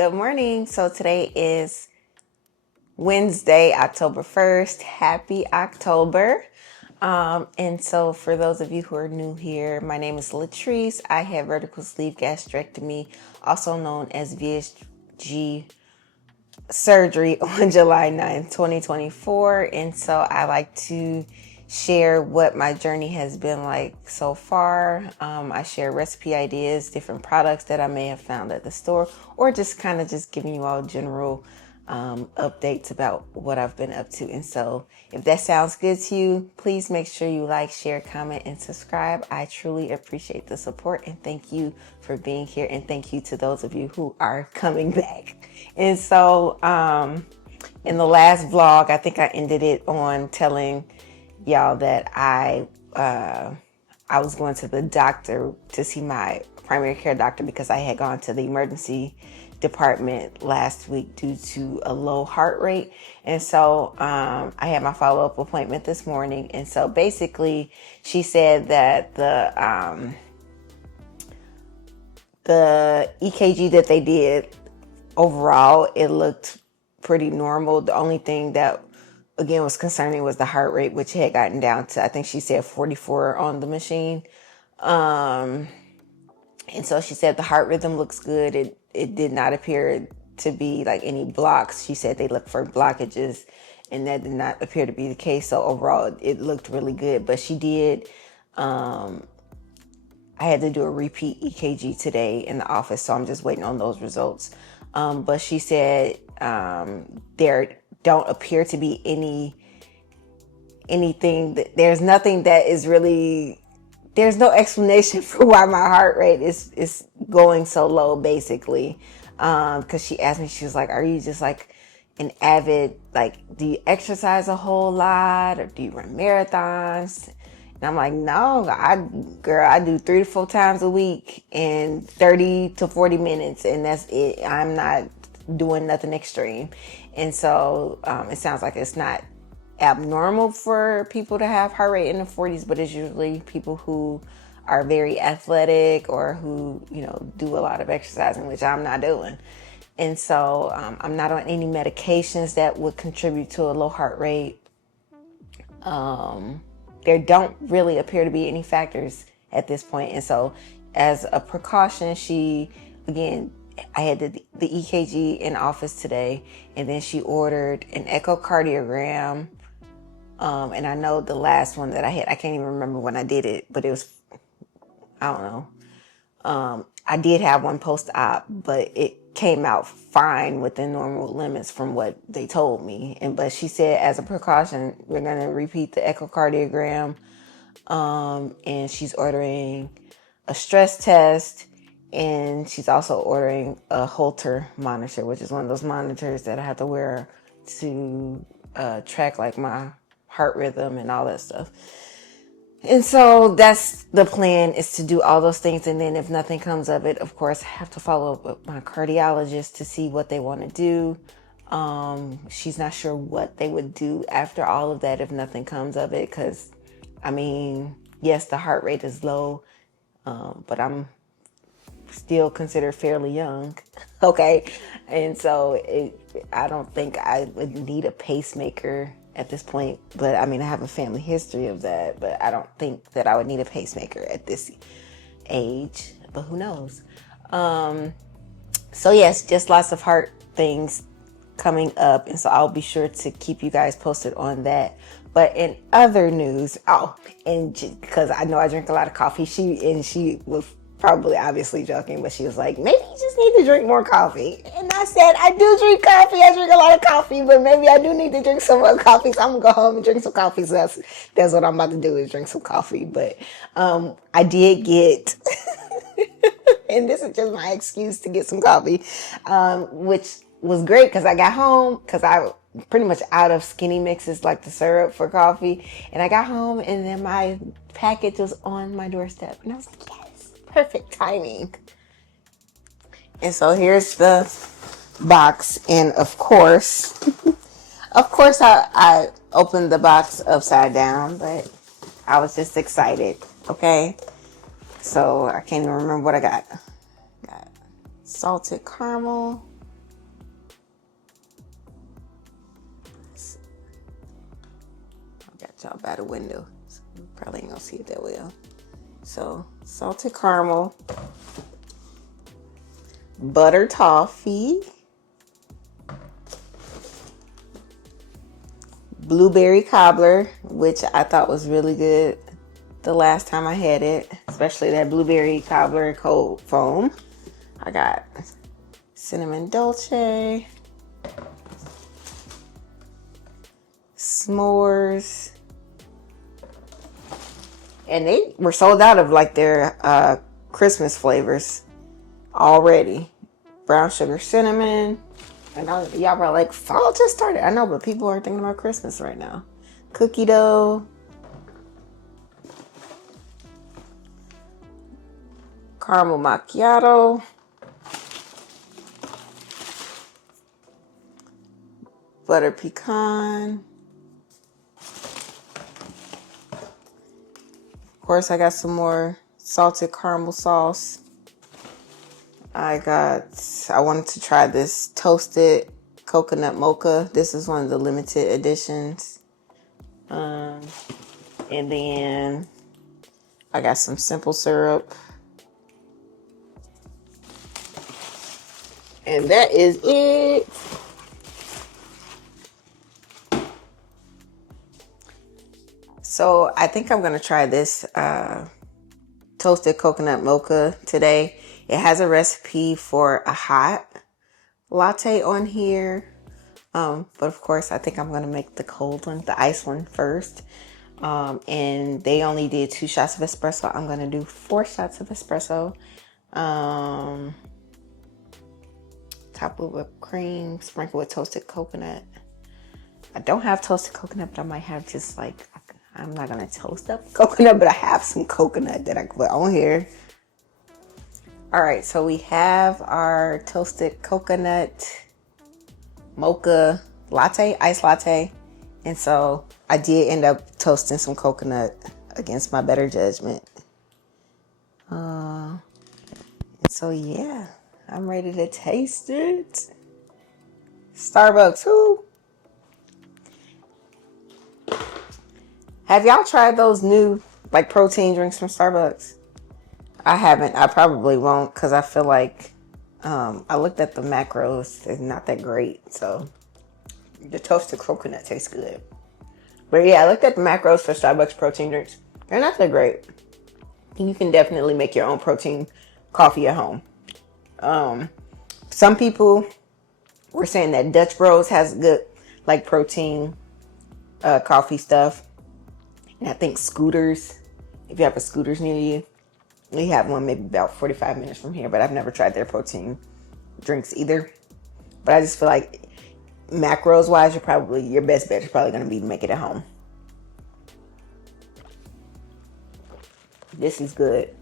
Good morning. So today is Wednesday, October 1st. Happy October. And so for those of you who are new here, my name is Latrice. I have vertical sleeve gastrectomy, also known as VSG surgery on July 9th, 2024. And so I like to share what my journey has been like so far. I share recipe ideas, different products that I may have found at the store, or just kind of just giving you all general updates about what I've been up to. And so if that sounds good to you, please make sure you like, share, comment, and subscribe. I truly appreciate the support, and thank you for being here. And thank you to those of you who are coming back. And so in the last vlog, I think I ended it on telling y'all that I was going to the doctor to see my primary care doctor because I had gone to the emergency department last week due to a low heart rate. And so I had my follow-up appointment this morning. And so basically she said that the EKG that they did, overall, it looked pretty normal. The only thing that again was concerning was the heart rate, which had gotten down to, I think she said 44 on the machine. And so she said the heart rhythm looks good. It did not appear to be like any blocks. She said they looked for blockages, and that did not appear to be the case. So overall, it looked really good. But she did, I had to do a repeat EKG today in the office, so I'm just waiting on those results. But she said there don't appear to be anything that there's nothing that is really, there's no explanation for why my heart rate is going so low, basically. Because she asked me, she was like, are you just like an avid, like, do you exercise a whole lot, or do you run marathons? And I'm like, no, I do 3 to 4 times a week and 30 to 40 minutes. And that's it. I'm not doing nothing extreme. And so it sounds like it's not abnormal for people to have heart rate in the 40s, but it's usually people who are very athletic or who, do a lot of exercising, which I'm not doing. And so I'm not on any medications that would contribute to a low heart rate. There don't really appear to be any factors at this point. And so as a precaution, I had the EKG in office today, and then she ordered an echocardiogram. And I know the last one that I had, I can't even remember when I did it, but it was, I don't know. I did have one post-op, but it came out fine within normal limits from what they told me. But she said, as a precaution, we're going to repeat the echocardiogram. And she's ordering a stress test, and she's also ordering a Holter monitor, which is one of those monitors that I have to wear to track like my heart rhythm and all that stuff. And so that's the plan, is to do all those things. And then if nothing comes of it, of course, I have to follow up with my cardiologist to see what they want to do. She's not sure what they would do after all of that if nothing comes of it. Because, yes, the heart rate is low, but I'm still considered fairly young. Okay. And so I don't think I would need a pacemaker at this point, but I have a family history of that, but I don't think that I would need a pacemaker at this age, but who knows? So yes, just lots of heart things coming up. And so I'll be sure to keep you guys posted on that. But in other news, because I know I drink a lot of coffee, she was probably obviously joking, but she was like, maybe you just need to drink more coffee. And I said, I do drink coffee. I drink a lot of coffee, but maybe I do need to drink some more coffee. So I'm gonna go home and drink some coffee. So that's what I'm about to do, is drink some coffee. But I did get, and this is just my excuse to get some coffee, which was great because I got home, because I pretty much out of skinny mixes, like the syrup for coffee. And I got home, and then my package was on my doorstep. And I was like, yes. Perfect timing. And so here's the box, and of course I opened the box upside down, but I was just excited. Okay, so I can't even remember what I got. Got salted caramel, y'all by the window, so you probably ain't gonna see it that well. So salted caramel, butter toffee, blueberry cobbler, which I thought was really good the last time I had it, especially that blueberry cobbler cold foam. I got cinnamon dolce, s'mores, and they were sold out of like their Christmas flavors already. Brown sugar cinnamon. And y'all probably like, fall just started. I know, but people are thinking about Christmas right now. Cookie dough, caramel macchiato, butter pecan. Of course, I got some more salted caramel sauce. I wanted to try this toasted coconut mocha. This is one of the limited editions. And then I got some simple syrup. And that is it. So I think I'm going to try this toasted coconut mocha today. It has a recipe for a hot latte on here. But of course, I think I'm going to make the cold one, the ice one first. And they only did 2 shots of espresso. I'm going to do 4 shots of espresso. Top with whipped cream, sprinkle with toasted coconut. I don't have toasted coconut, but I might have just like, I'm not going to toast up coconut, but I have some coconut that I can put on here. All right, so we have our toasted coconut mocha latte, iced latte. And so I did end up toasting some coconut against my better judgment. And so yeah, I'm ready to taste it. Starbucks, who? Have y'all tried those new like protein drinks from Starbucks? I haven't. I probably won't because I feel like I looked at the macros. It's not that great. So the toasted coconut tastes good. But yeah, I looked at the macros for Starbucks protein drinks. They're not that great. You can definitely make your own protein coffee at home. Some people were saying that Dutch Bros has good like protein coffee stuff. And I think Scooters, if you have a Scooters near you, we have one maybe about 45 minutes from here, but I've never tried their protein drinks either. But I just feel like macros wise, your best bet is probably going to be to make it at home. This is good.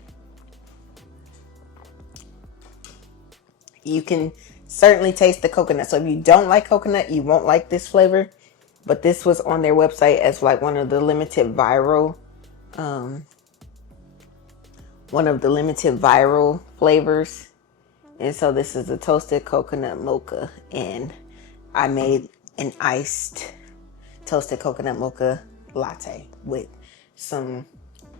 You can certainly taste the coconut. So if you don't like coconut, you won't like this flavor. But this was on their website as like one of the limited viral flavors. And so this is a toasted coconut mocha, and I made an iced toasted coconut mocha latte with some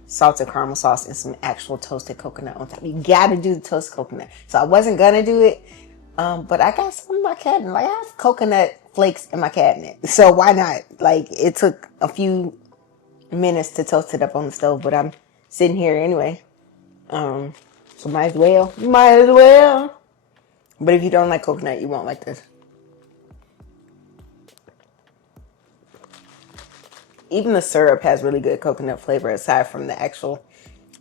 salted caramel sauce and some actual toasted coconut on top. You gotta do the toasted coconut. So I wasn't gonna do it, but I got some in my cabinet. Like, I have coconut flakes in my cabinet, so why not? Like, it took a few minutes to toast it up on the stove, but I'm sitting here anyway. So might as well. But if you don't like coconut, you won't like this. Even the syrup has really good coconut flavor aside from the actual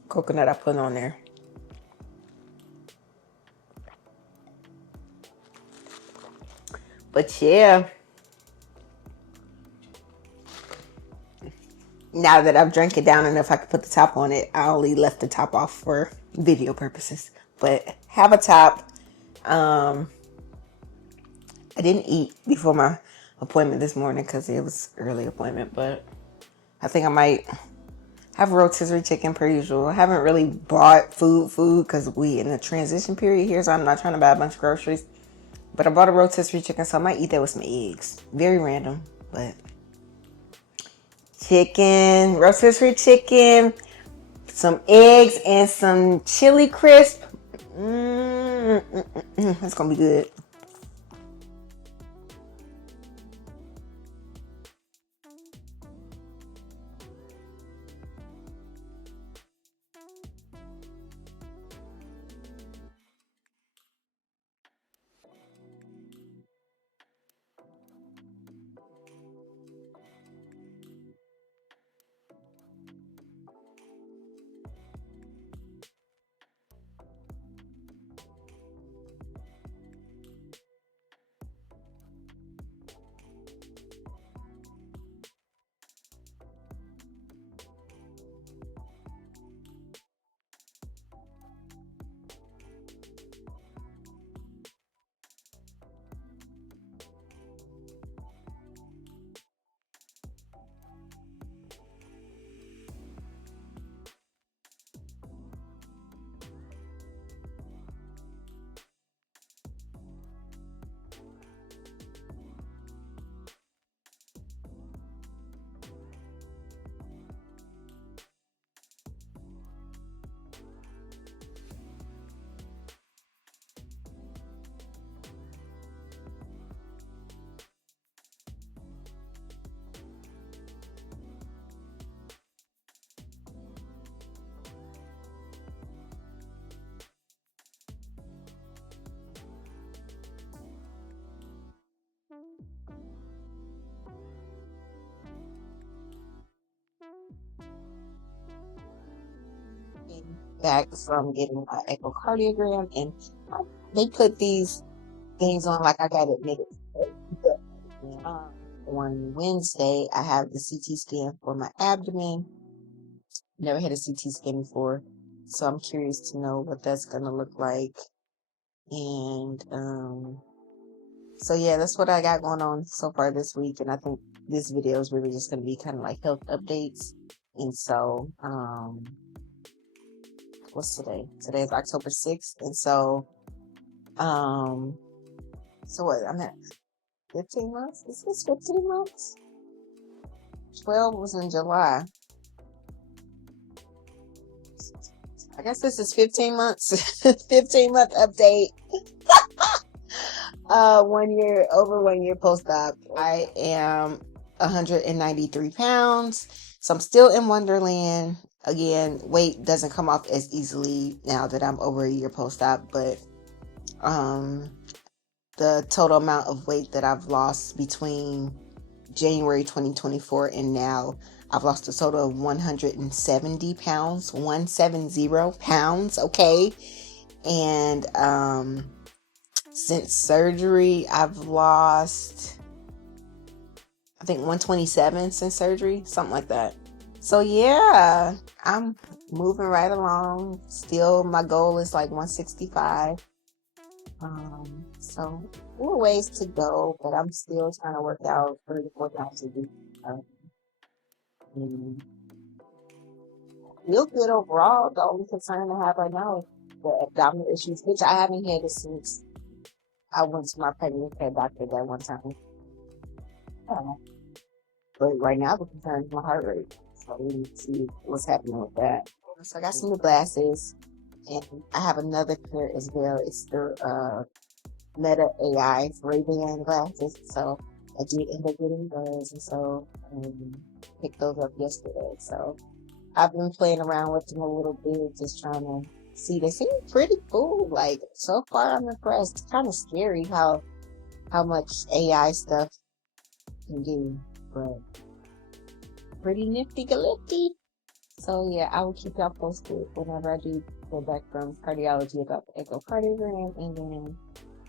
coconut I put on there. But yeah. Now that I've drank it down enough, I can put the top on it. I only left the top off for video purposes. But have a top. I didn't eat before my appointment this morning because it was an early appointment. But I think I might have a rotisserie chicken per usual. I haven't really bought food because we in the transition period here. So I'm not trying to buy a bunch of groceries. But I bought a rotisserie chicken, so I might eat that with some eggs. Very random, but chicken, rotisserie chicken, some eggs, and some chili crisp. That's gonna be good. Back from getting my echocardiogram, and they put these things on like I got admitted. On Wednesday, I have the CT scan for my abdomen. Never had a CT scan before, so I'm curious to know what that's gonna look like. And so yeah, that's what I got going on so far this week. And I think this video is really just gonna be kind of like health updates. And so what's today? Today is October 6th, and so what? I'm at 15 months. Is this 15 months? 12 was in July. I guess this is 15 months. 15-month update. 1 year, over 1 year post-op. I am 193 pounds. So I'm still in Wonderland. Again, weight doesn't come off as easily now that I'm over a year post-op, but the total amount of weight that I've lost between January 2024 and now, I've lost a total of 170 pounds, 170 pounds, okay? And since surgery, I've lost, I think 127 since surgery, something like that. So yeah, I'm moving right along. Still, my goal is like 165. So more ways to go, but I'm still trying to work out 34 times a week. Feel good overall. The only concern I have right now is the abdominal issues, which I haven't had it since I went to my pregnancy care doctor that one time. But right now the concern is my heart rate. So we need to see what's happening with that. So I got some new glasses, and I have another pair as well. It's the Meta AI Rebounder glasses. So I did end up getting those, and so picked those up yesterday. So I've been playing around with them a little bit, just trying to see. They seem pretty cool. Like, so far I'm impressed. It's kind of scary how much AI stuff can do, but pretty nifty-galifty. So yeah, I will keep y'all posted whenever I do go back from cardiology about the echocardiogram, and then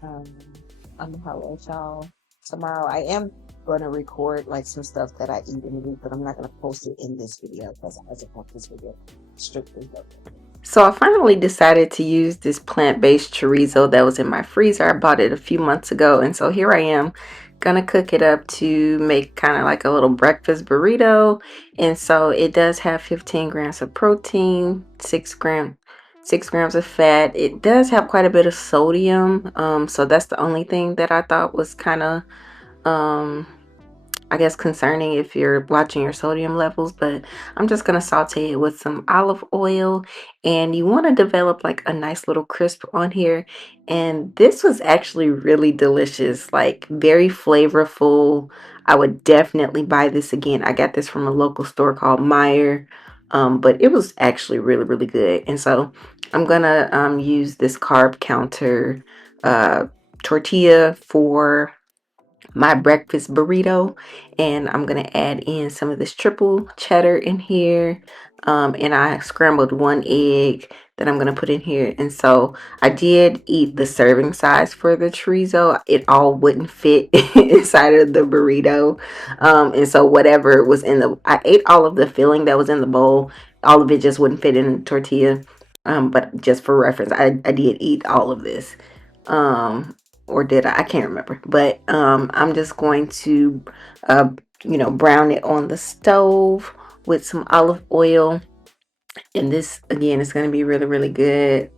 I'm gonna holler at y'all tomorrow. I am going to record like some stuff that I eat in the week, but I'm not going to post it in this video because I just want this video strictly healthy. So I finally decided to use this plant-based chorizo that was in my freezer. I bought it a few months ago, and so here I am gonna cook it up to make kind of like a little breakfast burrito. And so it does have 15 grams of protein, 6 grams of fat. It does have quite a bit of sodium, so that's the only thing that I thought was kind of I guess, concerning if you're watching your sodium levels, but I'm just going to saute it with some olive oil, and you want to develop like a nice little crisp on here. And this was actually really delicious, like very flavorful. I would definitely buy this again. I got this from a local store called Meyer, but it was actually really, really good. And so I'm gonna use this carb counter tortilla for my breakfast burrito, and I'm gonna add in some of this triple cheddar in here, and I scrambled one egg that I'm gonna put in here. And so I did eat the serving size for the chorizo. It all wouldn't fit inside of the burrito, and so whatever was in the, I ate all of the filling that was in the bowl. All of it just wouldn't fit in the tortilla, but just for reference, I did eat all of this. um or did I can't remember. But I'm just going to uh brown it on the stove with some olive oil. And this again is going to be really, really good.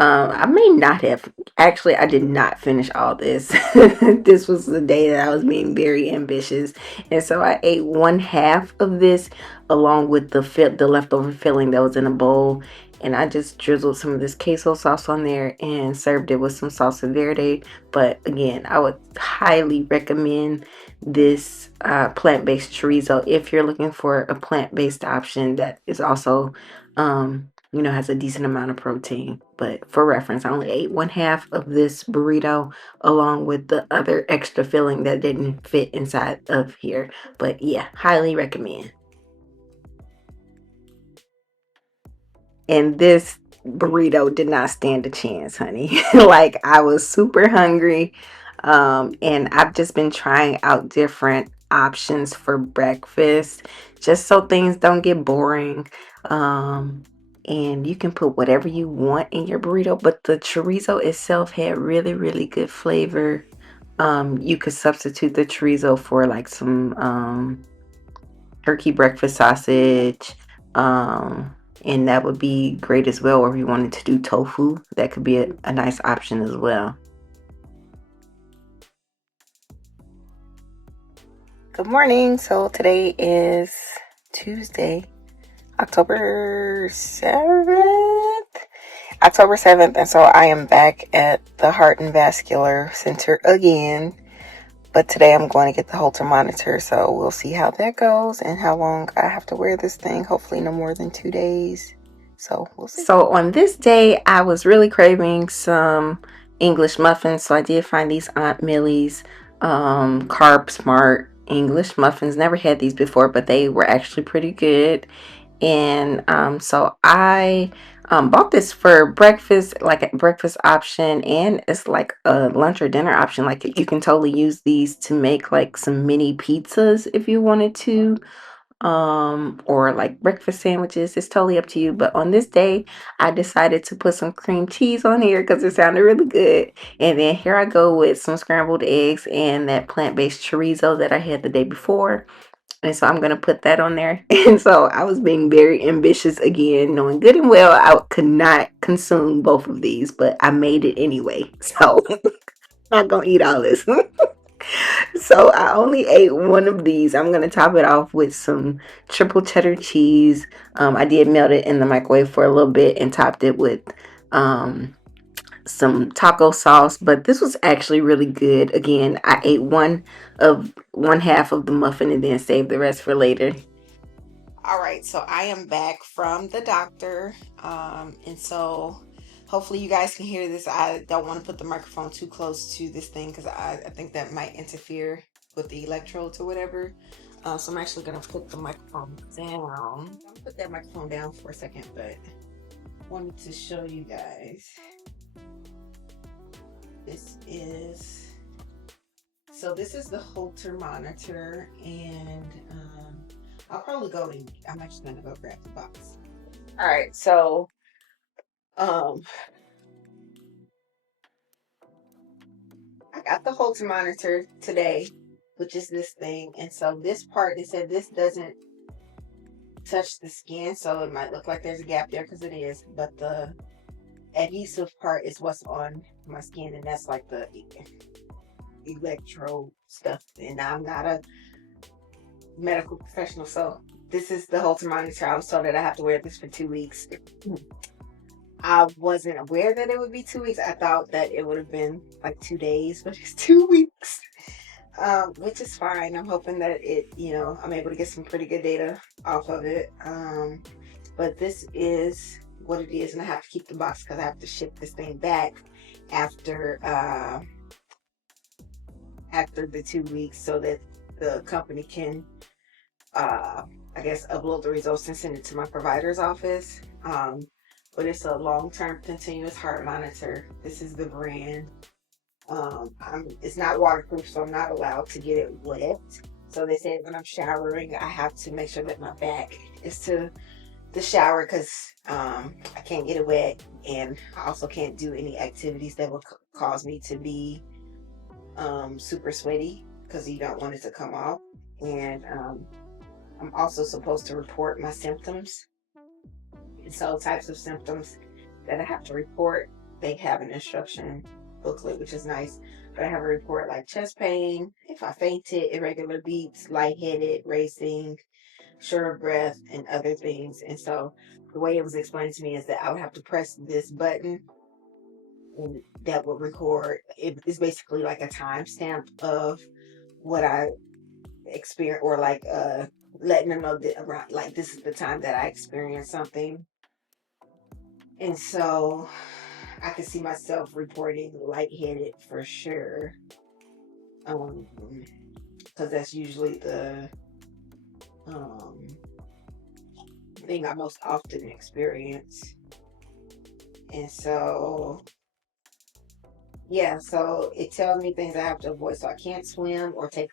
I may not have, actually, I did not finish all this. This was the day that I was being very ambitious, and so I ate one half of this along with the leftover filling that was in a bowl. And I just drizzled some of this queso sauce on there and served it with some salsa verde. But again, I would highly recommend this plant-based chorizo if you're looking for a plant-based option that is also has a decent amount of protein. But for reference, I only ate one half of this burrito along with the other extra filling that didn't fit inside of here. But yeah, highly recommend. And this burrito did not stand a chance, honey. Like, I was super hungry. And I've just been trying out different options for breakfast just so things don't get boring. And you can put whatever you want in your burrito, but the chorizo itself had really, really good flavor. You could substitute the chorizo for like some turkey breakfast sausage. And that would be great as well. Or if you wanted to do tofu, that could be a nice option as well. Good morning. So today is Tuesday, October 7th. October 7th, and so I am back at the Heart and Vascular Center again. But today I'm going to get the Holter monitor, so we'll see how that goes and how long I have to wear this thing. Hopefully no more than 2 days. So we'll see. So on this day, I was really craving some English muffins, so I did find these Aunt Millie's Carb Smart English muffins. Never had these before, but they were actually pretty good. And so I bought this for breakfast, like a breakfast option, and it's like a lunch or dinner option. Like, you can totally use these to make like some mini pizzas if you wanted to, or like breakfast sandwiches. It's totally up to you. But on this day, I decided to put some cream cheese on here because it sounded really good. And then here I go with some scrambled eggs and that plant-based chorizo that I had the day before. And so I'm going to put that on there. And so I was being very ambitious again, knowing good and well I could not consume both of these, but I made it anyway. So I'm not going to eat all this. So I only ate one of these. I'm going to top it off with some triple cheddar cheese. I did melt it in the microwave for a little bit and topped it with some taco sauce, but this was actually really good. Again, I ate one half of the muffin and then saved the rest for later. All right, so I am back from the doctor, and so hopefully you guys can hear this. I don't want to put the microphone too close to this thing because I think that might interfere with the electrodes or whatever. So I'm actually gonna put the microphone down. I'm gonna put that microphone down for a second, but wanted to show you guys. This is the Holter monitor, and I'll probably go and I'm actually gonna go grab the box. All right, so I got the Holter monitor today, which is this thing, and so this part, they said this doesn't touch the skin, so it might look like there's a gap there because it is, but the adhesive part is what's on my skin, and that's like the electro stuff. And I'm not a medical professional. So this is the Holter monitor. I was told that I have to wear this for 2 weeks. I wasn't aware that it would be 2 weeks. I thought that it would have been like 2 days, but it's 2 weeks. Which is fine. I'm hoping that I'm able to get some pretty good data off of it. But this is what it is, and I have to keep the box because I have to ship this thing back after the 2 weeks so that the company can, I guess, upload the results and send it to my provider's office. But it's a long-term continuous heart monitor. This is the brand. It's not waterproof, so I'm not allowed to get it wet. So they said when I'm showering, I have to make sure that my back is to the shower because I can't get it wet, and I also can't do any activities that will cause me to be super sweaty because you don't want it to come off. And I'm also supposed to report my symptoms. And so types of symptoms that I have to report, they have an instruction booklet, which is nice. But I have a report like chest pain, if I fainted, irregular beats, lightheaded, racing, short of breath, and other things. And so the way it was explained to me is that I would have to press this button and that would record. It's basically like a timestamp of what I experience, or like letting them know that around, like, this is the time that I experienced something. And so I can see myself reporting lightheaded for sure. Because that's usually the thing I most often experience. And so, yeah, so it tells me things I have to avoid. So I can't swim or take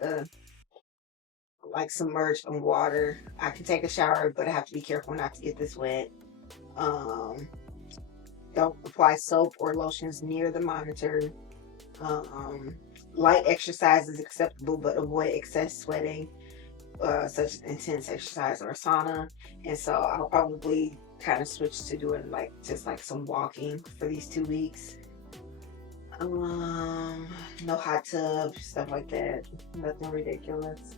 submerged in water. I can take a shower, but I have to be careful not to get this wet. Don't apply soap or lotions near the monitor. Light exercise is acceptable, but avoid excess sweating, such as intense exercise or sauna. And so I'll probably kind of switch to doing just some walking for these 2 weeks. No hot tub, stuff like that. Nothing ridiculous.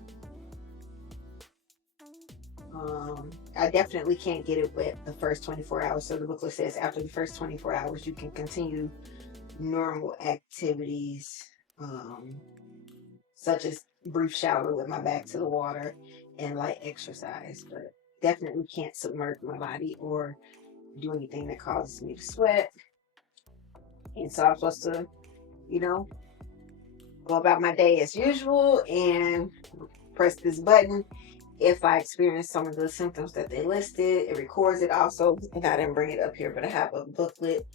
I definitely can't get it wet the first 24 hours. So the booklet says after the first 24 hours, you can continue normal activities, such as brief shower with my back to the water and light exercise, but definitely can't submerge my body or do anything that causes me to sweat. And so I'm supposed to, go about my day as usual and press this button. If I experience some of the symptoms that they listed, it records it also. And I didn't bring it up here, but I have a booklet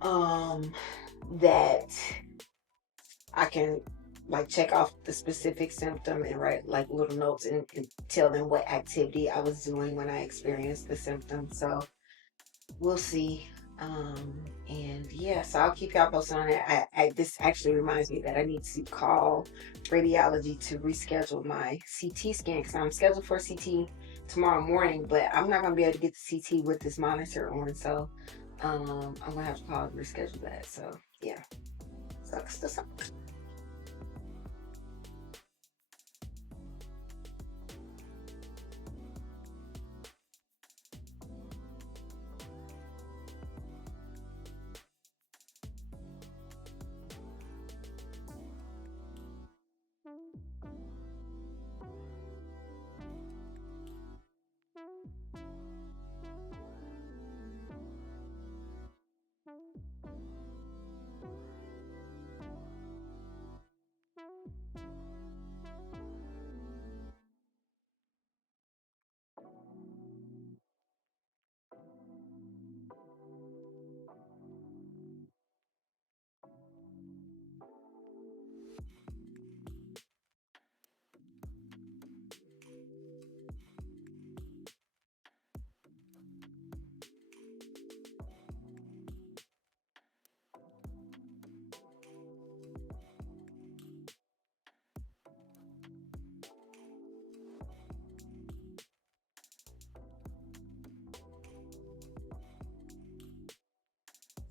that I can check off the specific symptom and write little notes and tell them what activity I was doing when I experienced the symptom. So we'll see. And yeah, so I'll keep y'all posted on it. This actually reminds me that I need to call radiology to reschedule my CT scan because I'm scheduled for CT tomorrow morning, but I'm not gonna be able to get the CT with this monitor on. So I'm gonna have to call and reschedule that. So yeah, sucks to suck.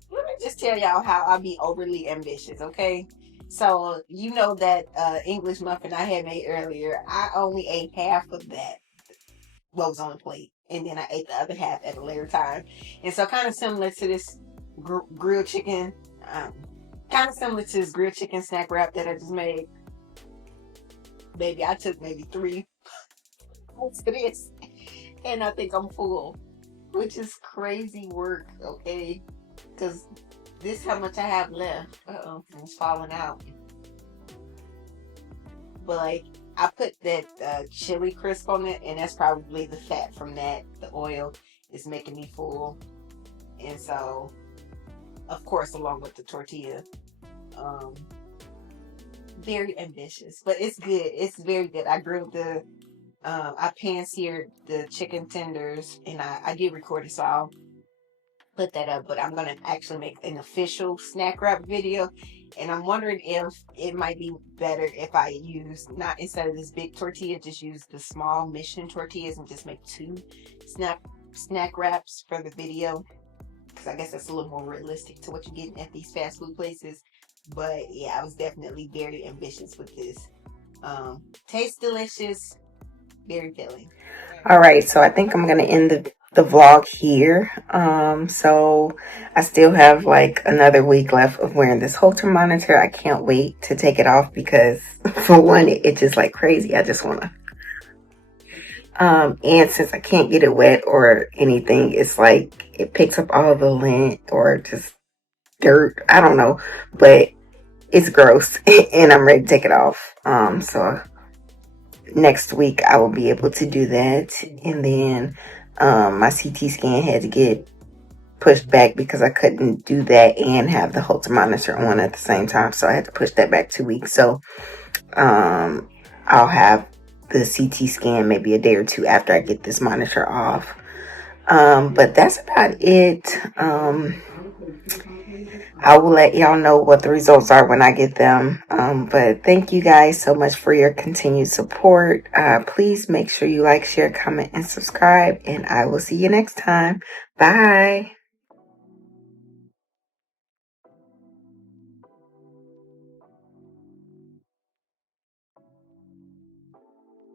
Let me just tell y'all how I be overly ambitious, okay? So you know that English muffin I had made earlier, I only ate half of that, what was on the plate, and then I ate the other half at a later time. And so kind of similar to this grilled chicken, kind of similar to this grilled chicken snack wrap that I just made. Baby, I took maybe 3 bites of this, and I think I'm full, which is crazy work, okay? Because this is how much I have left. Uh-oh, it's falling out. But like, I put that chili crisp on it, and that's probably the fat from that. The oil is making me full, and so, of course, along with the tortilla. Very ambitious, but it's good. It's very good. I grilled I pan-seared the chicken tenders, and I did record it, so I'll put that up. But I'm gonna actually make an official snack wrap video, and I'm wondering if it might be better if I use, not instead of this big tortilla, just use the small Mission tortillas and just make 2 snack wraps for the video, because I guess that's a little more realistic to what you're getting at these fast food places. But yeah, I was definitely very ambitious with this. Tastes delicious, very filling. All right, so I think I'm gonna end the vlog here. So I still have like another week left of wearing this Holter monitor. I can't wait to take it off because for one, it itches like crazy. I just wanna and since I can't get it wet or anything, it's like it picks up all the lint or just dirt. I don't know, but it's gross and I'm ready to take it off. So next week I will be able to do that. And then my CT scan had to get pushed back because I couldn't do that and have the Holter monitor on at the same time. So I had to push that back 2 weeks. So I'll have the CT scan maybe a day or 2 after I get this monitor off. But that's about it. I will let y'all know what the results are when I get them. But thank you guys so much for your continued support. Please make sure you like, share, comment, and subscribe. And I will see you next time. Bye.